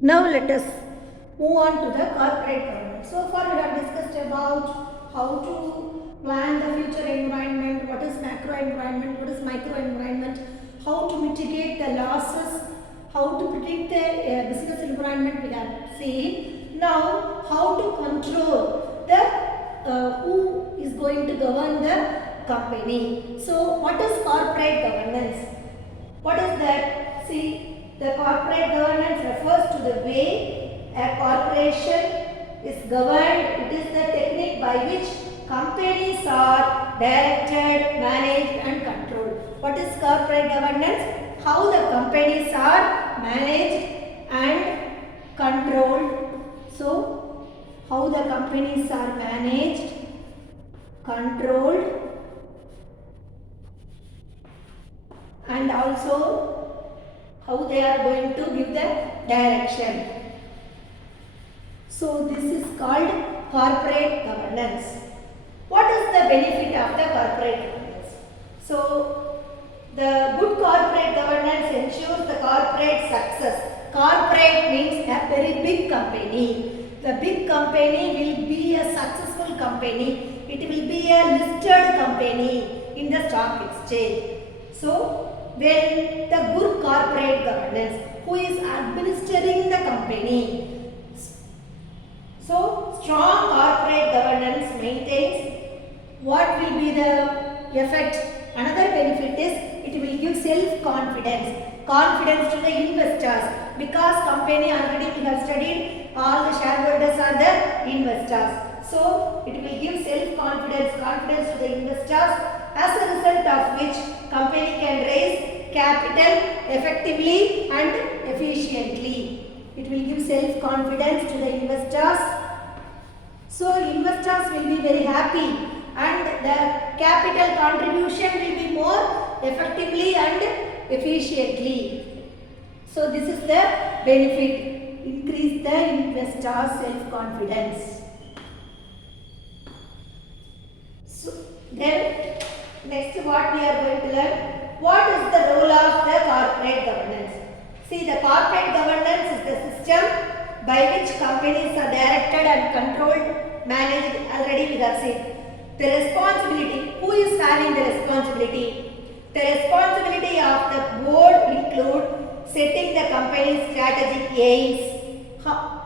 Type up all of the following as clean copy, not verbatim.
Now let us move on to the corporate governance. So far we have discussed about how to plan the future environment, what is macro environment, what is micro environment, how to mitigate the losses, how to predict the business environment we have seen. Now how to control the who is going to govern the company. So what is corporate governance? What is that? See, the corporate governance refers to the way a corporation is governed. It is the technique by which companies are directed, managed and controlled. What is corporate governance? How the companies are managed and controlled. So, how the companies are managed, controlled and also how they are going to give the direction. So this is called corporate governance. What is the benefit of the corporate governance? So the good corporate governance ensures the corporate success. Corporate means a very big company. The big company will be a successful company. It will be a listed company in the stock exchange. So when the good corporate governance, who is administering the company. So strong corporate governance maintains what will be the effect. Another benefit is it will give self-confidence, confidence to the investors, because company already we have studied all the shareholders are the investors. So it will give self-confidence, confidence to the investors, as a result of which company can raise capital effectively and efficiently. It will give self-confidence to the investors. So investors will be very happy and the capital contribution will be more effectively and efficiently. So this is the benefit, increase the investors' self-confidence. So then next what we are going to learn, what is the role of the corporate governance? See, the corporate governance is the system by which companies are directed and controlled, managed, already we have seen. The responsibility, who is having the responsibility? The responsibility of the board include setting the company's strategic aims,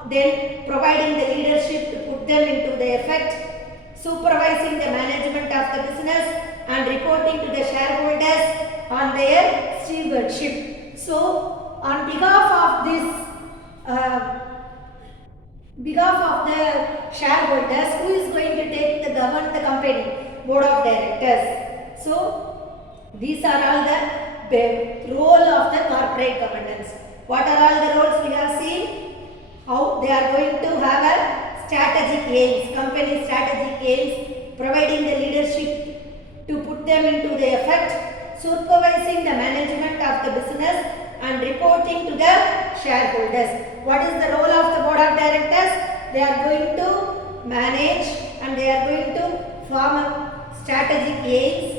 then providing the leadership to put them into the effect, supervising the management of the business and reporting to the shareholders on their stewardship. So, on behalf of this, behalf of the shareholders, who is going to take the govern the company? Board of directors. So, these are all the role of the corporate governance. What are all the roles we have seen? How they are going to have a strategic aims, company strategic aims, providing the leadership to put them into the effect, supervising the management of the business and reporting to the shareholders. What is the role of the board of directors? They are going to manage and they are going to form strategic aims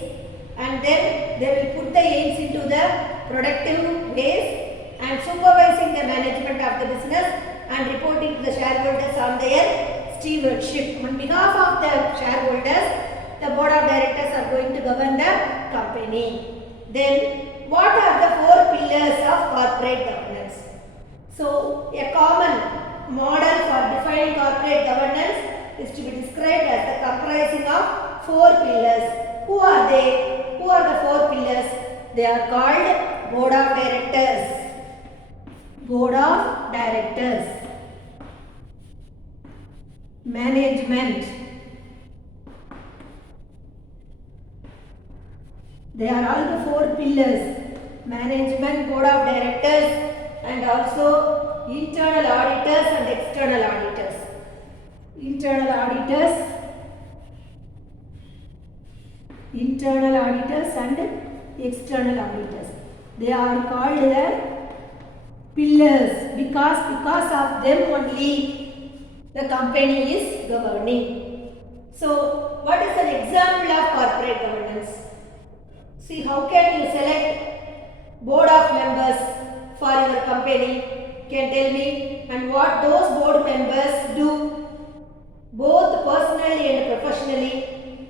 and then they will put the aims into the productive ways and supervising the management of the business and reporting to the shareholders on their stewardship. On behalf of the shareholders, the board of directors are going to govern the company. Then, what are the four pillars of corporate governance? So, a common model for defining corporate governance is to be described as the comprising of four pillars. Who are they? Who are the four pillars? They are called board of directors. Board of directors. Management. They are all the four pillars. Management, board of directors and also internal auditors and external auditors. Internal auditors and external auditors. They are called the pillars because of them only the company is governing. So, what is an example of corporate governance? See, how can you select board of members for your company? can tell me, and what those board members do, both personally and professionally.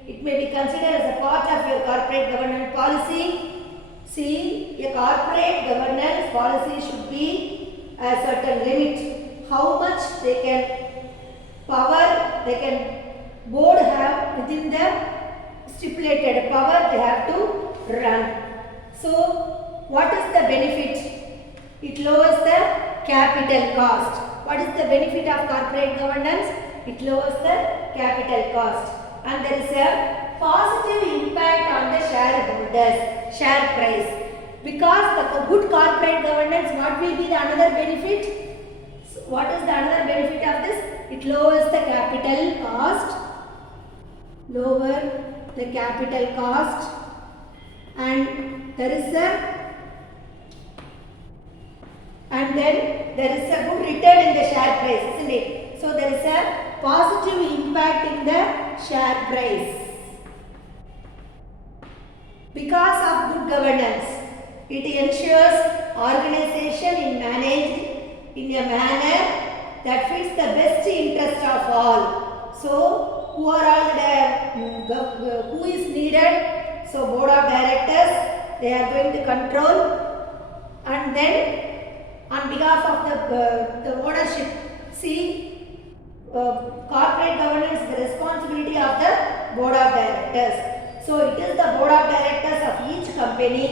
It may be considered as a part of your corporate governance policy. See, a corporate governance policy should be a certain limit. How much they can power they can board have within the stipulated power they have to run. So, what is the benefit? It lowers the capital cost. What is the benefit of corporate governance? It lowers the capital cost, and there is a positive impact on the shareholders, share price. Because the good corporate governance, what will be the another benefit? So what is the another benefit of this? It lowers the capital cost, and there is a good return in the share price, isn't it? So there is a positive impact in the share price. Because of good governance, it ensures organization is managed in a manner that fits the best interest of all. So, who is needed? So, board of directors, they are going to control, and then on behalf of the ownership, see, corporate governance is the responsibility of the board of directors. So, it is the board of directors of each company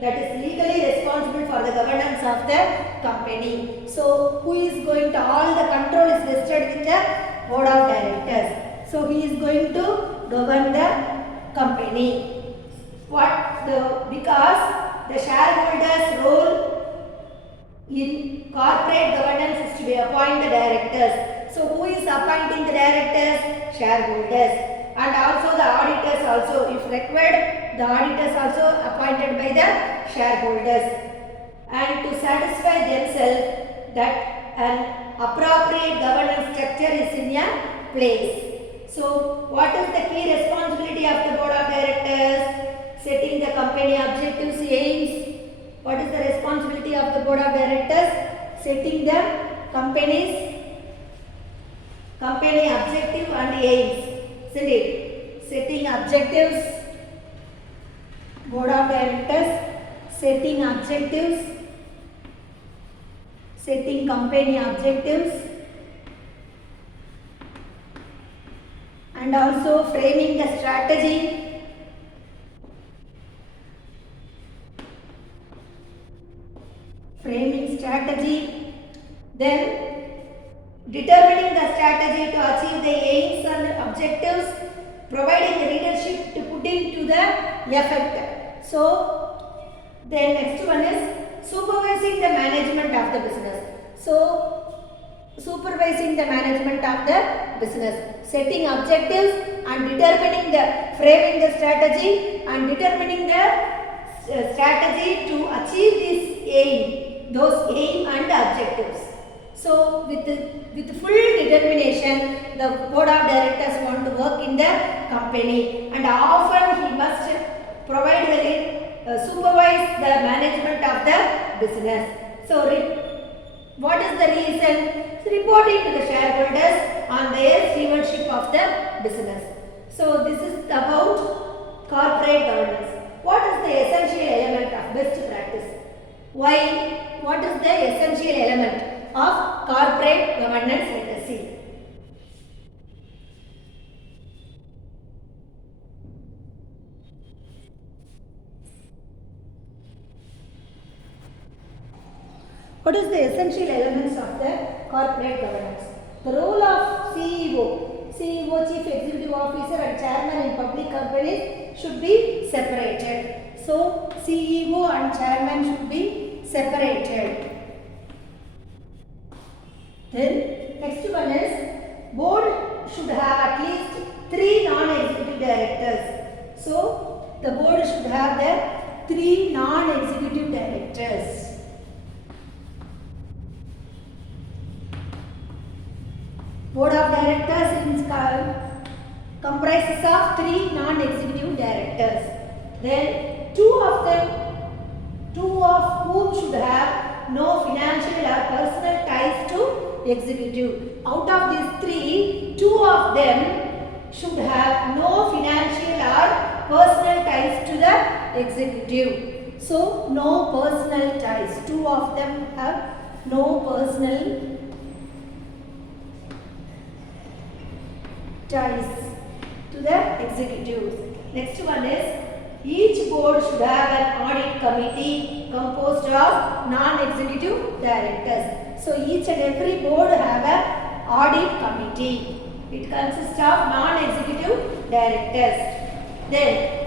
that is legally responsible for the governance of the company. So, who is going to, all the control is vested with the board of directors. So, he is going to govern the company. Because the shareholders' role in corporate governance is to be appoint the directors. So, who is appointing the directors? Shareholders. And also the auditors also, if required, the auditors also appointed by the shareholders. And to satisfy themselves that an appropriate governance structure is in a place. So, what is the key responsibility of the board of directors? Setting the company objectives, aims. What is the responsibility of the board of directors? Setting the company objective and aims. Isn't it? Setting objectives, board of directors, setting objectives, setting company objectives, and also framing the strategy. Then determining the strategy to achieve the aims and objectives, providing the leadership to put into the effect. So, the next one is supervising the management of the business. So, supervising the management of the business, setting objectives and determining framing the strategy and determining the strategy to achieve this aim, those aim and objectives. So, with full determination, the board of directors want to work in the company, and often he must provide supervise the management of the business. So, what is the reason? Reporting to the shareholders on their stewardship of the business. So, this is about corporate governance. What is the essential element of best practice? Why? What is the essential element of corporate governance? Let us see. What is the essential elements of the corporate governance? The role of CEO, Chief Executive Officer and Chairman in public companies should be separated. So, CEO and Chairman should be separated. Then, next one is, board should have at least 3 non-executive directors. So, the board should have the 3 non-executive directors. Board of directors comprises of 3 non-executive directors. Then 2 of whom should have no financial or personal ties to executive. Out of these three, two of them should have no financial or personal ties to the executive. So, no personal ties. Two of them have no personal ties to the executive. Next one is each board should have an audit committee composed of non-executive directors. So each and every board have an audit committee. It consists of non-executive directors. Then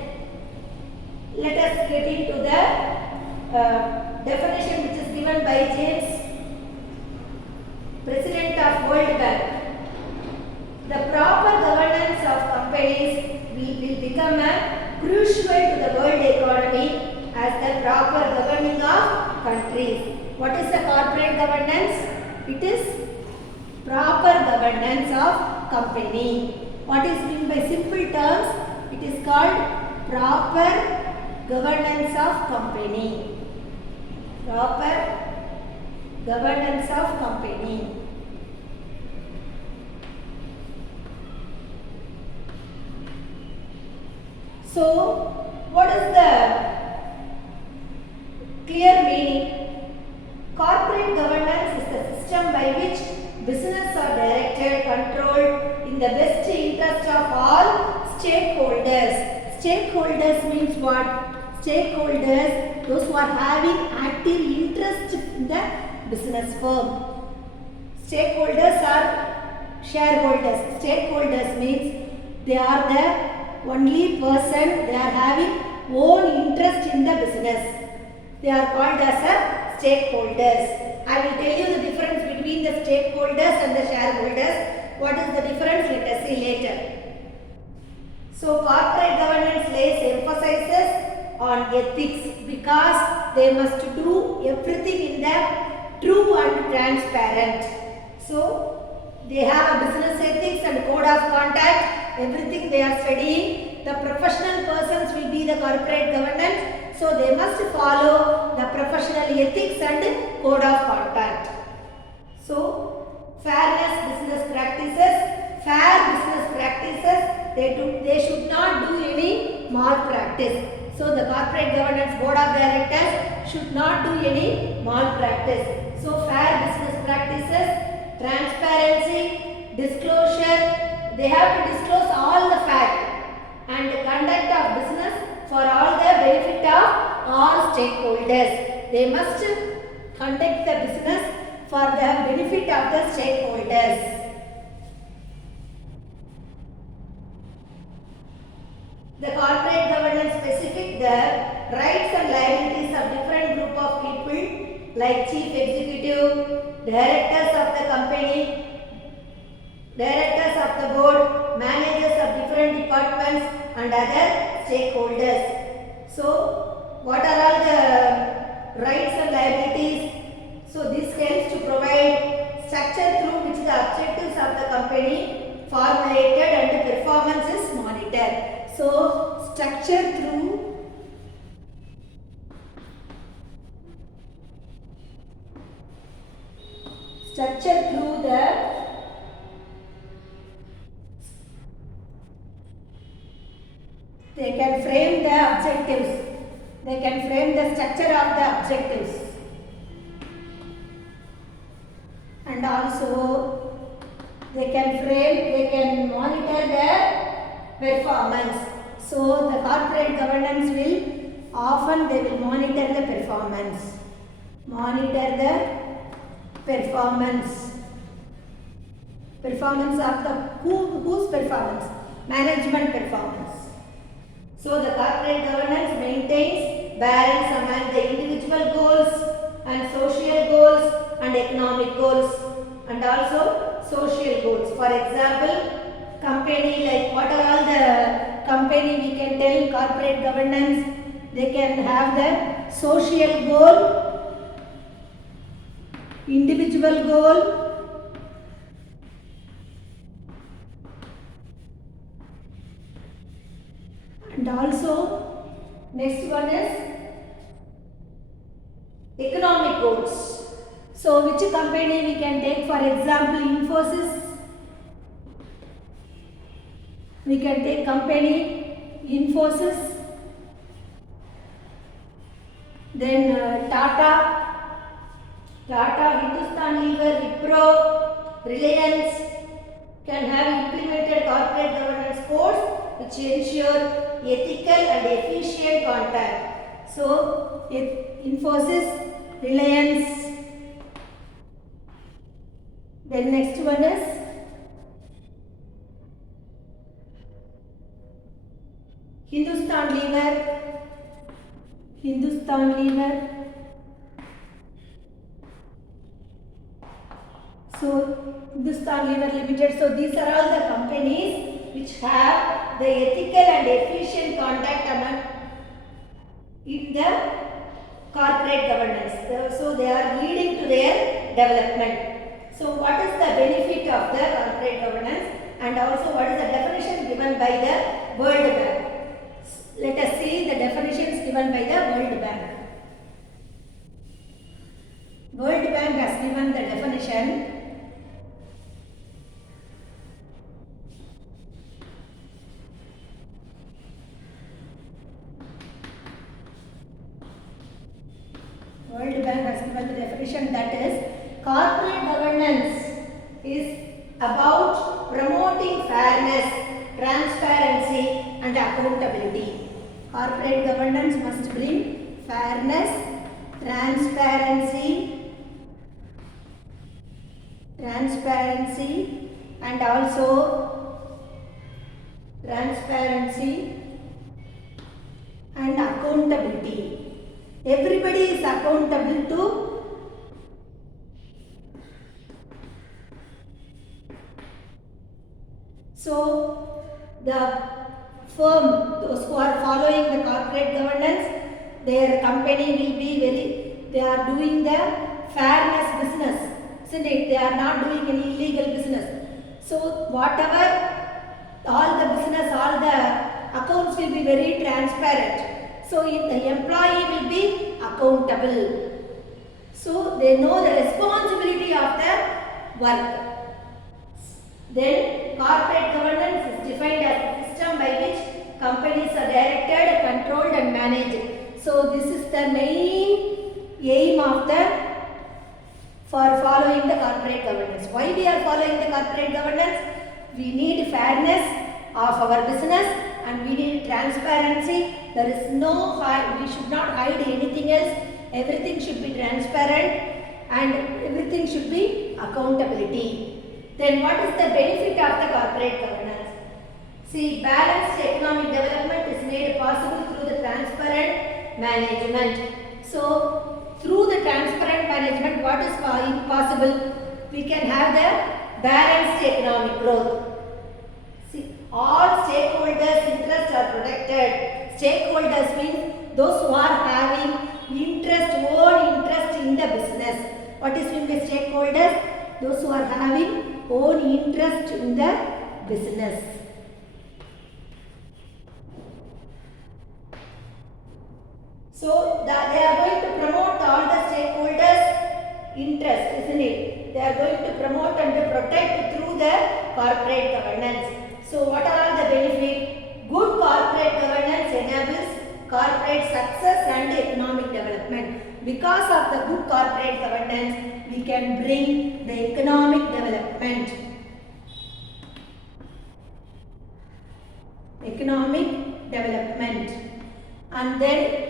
let us get into the definition which is given by James, President of World Bank. The proper governance of companies will become a crucial to the world economy as the proper governing of countries. What is the corporate governance? It is proper governance of company. What is meant by simple terms? It is called proper governance of company. Proper governance of company. So, what is the clear meaning? Corporate governance is the system by which business are directed, controlled in the best interest of all stakeholders. Stakeholders means what? Stakeholders, those who are having active interest in the business firm. Stakeholders are shareholders. Stakeholders means they are the only person, they are having own interest in the business. They are called as a stakeholders. I will tell you the difference between the stakeholders and the shareholders. What is the difference? Let us see later. So corporate governance emphasizes on ethics because they must do everything in the true and transparent. So they have a business ethics and code of conduct. Everything they are studying. The professional persons will be the corporate governance. So they must follow the professional ethics and code of conduct. So fairness business practices. Fair business practices. They should not do any malpractice. So the corporate governance board of directors should not do any malpractice. So fair business practices, transparency, disclosure. They have to disclose all the facts and conduct of business for all the benefit of all stakeholders. They must conduct the business for the benefit of the stakeholders. The corporate governance specific the rights and liabilities of different group of people like chief executive, directors of the company, directors of the board, managers of different departments and other stakeholders. So, what are all the rights and liabilities? So, this helps to provide structure through which the objectives of the company formulated and the performance is monitored. So, structure through the they can frame the objectives. They can frame the structure of the objectives. And also they can monitor the performance. So the corporate governance will often they will monitor the performance. Monitor the performance. Performance of the whose performance? Management performance. So the corporate governance maintains balance among the individual goals and social goals and economic goals and also social goals. For example, company like what are all the company we can tell corporate governance, they can have the social goal, individual goal, and also next one is Economic goals. So which company we can take? For example, Infosys. We can take company Infosys. Then Tata, Hindustan Lever, Wipro, Reliance can have implemented corporate governance codes which ensure ethical and efficient contact. So, Infosys, Reliance. Then next one is Hindustan Lever. So, Hindustan Lever Limited. So, these are all the companies which have the ethical and efficient contact in the corporate governance. So, they are leading to their development. So, what is the benefit of the corporate governance and also what is the definition given by the World Bank? Let us see the definitions given by the World Bank. World Bank has given the definition. World Bank has given the definition, that is, corporate governance is about promoting fairness, transparency and accountability. Corporate governance must bring fairness, transparency and also accountability. Everybody is accountable to so the firm, those who are following the corporate governance, their company will be they are doing the fairness business, isn't it? They are not doing any illegal business. So whatever, all the business, all the accounts will be very transparent. So the employee will be accountable. So they know the responsibility of the work. Then corporate governance is defined as a system by which companies are directed, controlled and managed. So this is the main aim of for following the corporate governance. Why we are following the corporate governance? We need fairness of our business and we need transparency. There is no we should not hide anything else. Everything should be transparent and everything should be accountability. Then what is the benefit of the corporate governance? See, balanced economic development is made possible through the transparent management. So, through the transparent management, what is possible? We can have the balanced economic growth. See, all stakeholders' interests are protected. Stakeholders means those who are having own interest in the business. What is meant by stakeholders? Those who are having own interest in the business. So they are going to promote all the stakeholders' interest, isn't it? They are going to promote and to protect through the corporate governance. So what are all the benefits? Good corporate governance enables corporate success and economic development. Because of the good corporate governance, we can bring the economic development. And then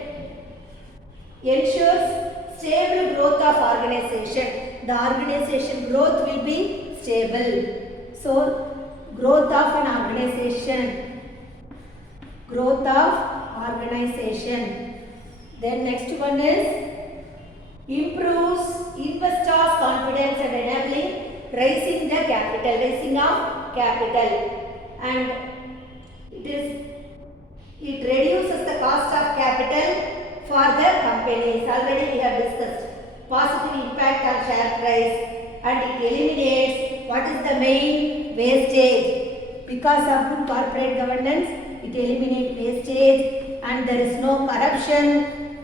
ensures stable growth of organization. The organization growth will be stable. So, growth of an organization. Then next one is improves investors' confidence and enabling raising of capital. And it reduces the cost of capital for the companies. Already we have discussed positive impact on share price, and it eliminates what is the main wastage. Because of good corporate governance, it eliminates wastage and there is no corruption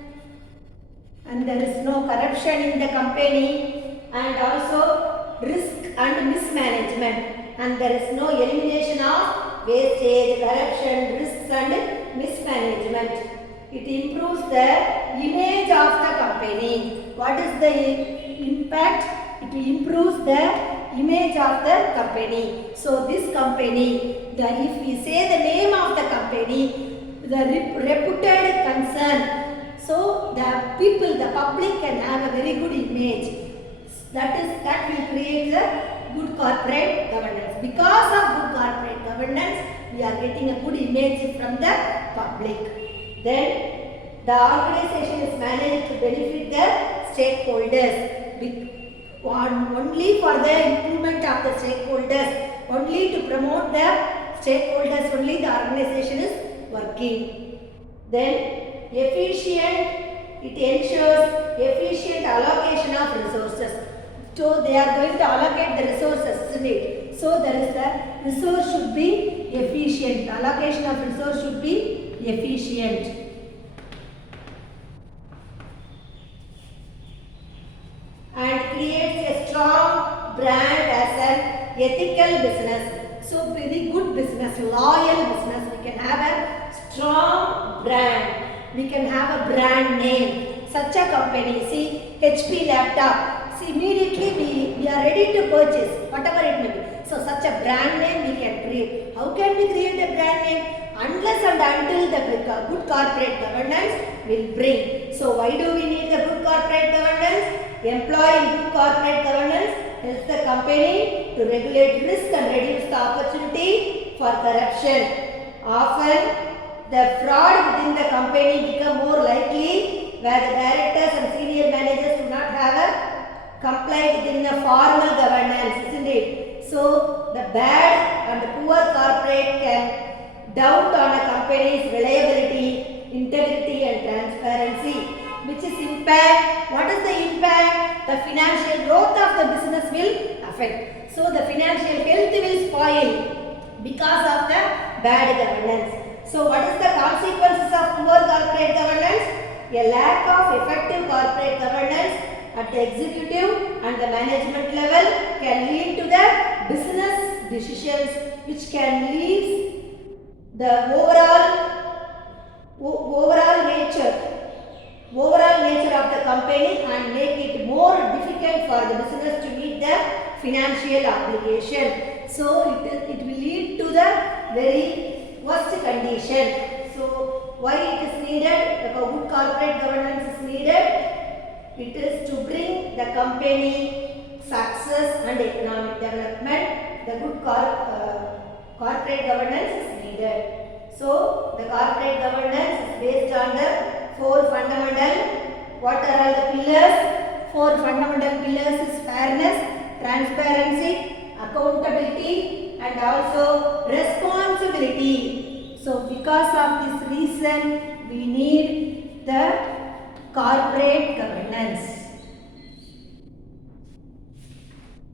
and there is no corruption in the company, and also risk and mismanagement, and there is no elimination of wastage, corruption, risks and mismanagement. It improves the image of the company. What is the impact? It improves the image of the company. So this company, if we say the name of the company, the reputed concern, so the people, the public can have a very good image. That will create a good corporate governance. Because of good corporate governance, we are getting a good image from the public. Then the organization is managed to benefit the stakeholders. Only for the improvement of the stakeholders, only to promote the stakeholders, only the organization is working. Then efficient, it ensures efficient allocation of resources. So they are going to allocate the resources, isn't it? So there is the resource should be efficient. The allocation of resource should be efficient. And creates a strong brand as an ethical business. So very good business, loyal business. We can have a strong brand. We can have a brand name. Such a company, see HP laptop. See, immediately we are ready to purchase whatever it may be. So such a brand name we can create. How can we create a brand name? Unless and until the good corporate governance will bring. So why do we need the good corporate governance? Employing good corporate governance helps the company to regulate risk and reduce the opportunity for corruption. Often the fraud within the company become more likely where the directors and senior managers do not have a complied within the formal governance, isn't it? So the bad and the poor corporate can doubt on a company's reliability, integrity and transparency, which is impact. What is the impact? The financial growth of the business will affect. So the financial health will spoil because of the bad governance. So what is the consequences of poor corporate governance? A lack of effective corporate governance at the executive and the management level can lead to the business decisions which can lead the overall nature of the company and make it more difficult for the business to meet the financial obligation. So it will lead to the very worst condition. So why it is needed? A good corporate governance is needed. It is to bring the company success and economic development. The good corporate governance is needed. So the corporate governance is based on the four fundamental. What are all the pillars? Four fundamental pillars is fairness, transparency, accountability and also responsibility. So because of this reason we need the corporate governance.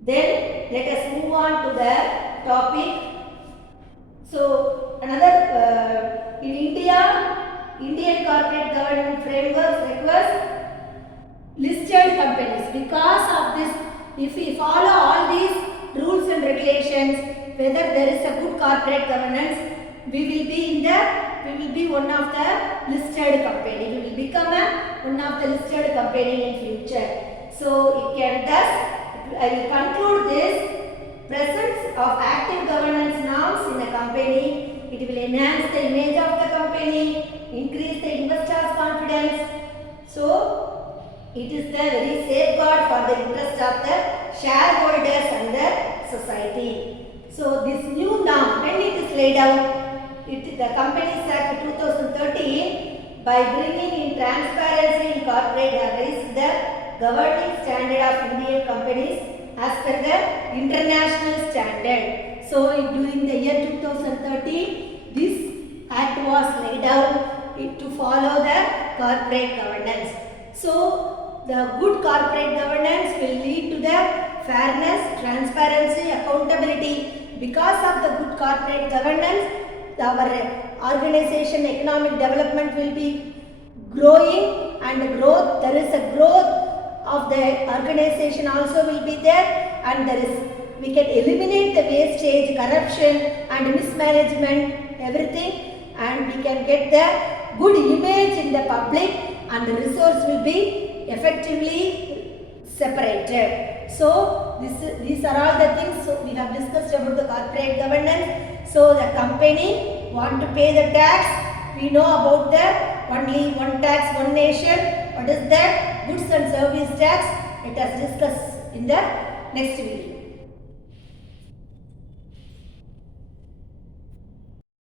Then let us move on to the topic. So another in India, Indian corporate governance framework requires listed companies. Because of this, if we follow all these rules and regulations, whether there is a good corporate governance, we will be one of the listed company. We will become one of the listed company in future. So it can thus, I will conclude this. Presence of active governance norms in a company, it will enhance the image of the company, increase the investors' confidence. So it is the very safeguard for the interest of the shareholders and the society. So this new norm, when it is laid out, the Companies Act 2013, by bringing in transparency in corporate, have raised the governing standard of Indian companies as per the international standard. So during the year 2013, this act was laid out to follow the corporate governance. So the good corporate governance will lead to the fairness, transparency, accountability. Because of the good corporate governance, our organization economic development will be growing and growth, there is a growth of the organization also will be there, and there is, we can eliminate the wastage, corruption and mismanagement, everything, and we can get the good image in the public, and the resource will be effectively separated. So these are all the things. So we have discussed about the corporate governance. So the company want to pay the tax. We know about the only one tax, one nation. What is that? Goods and service tax. Let us discuss in the next video.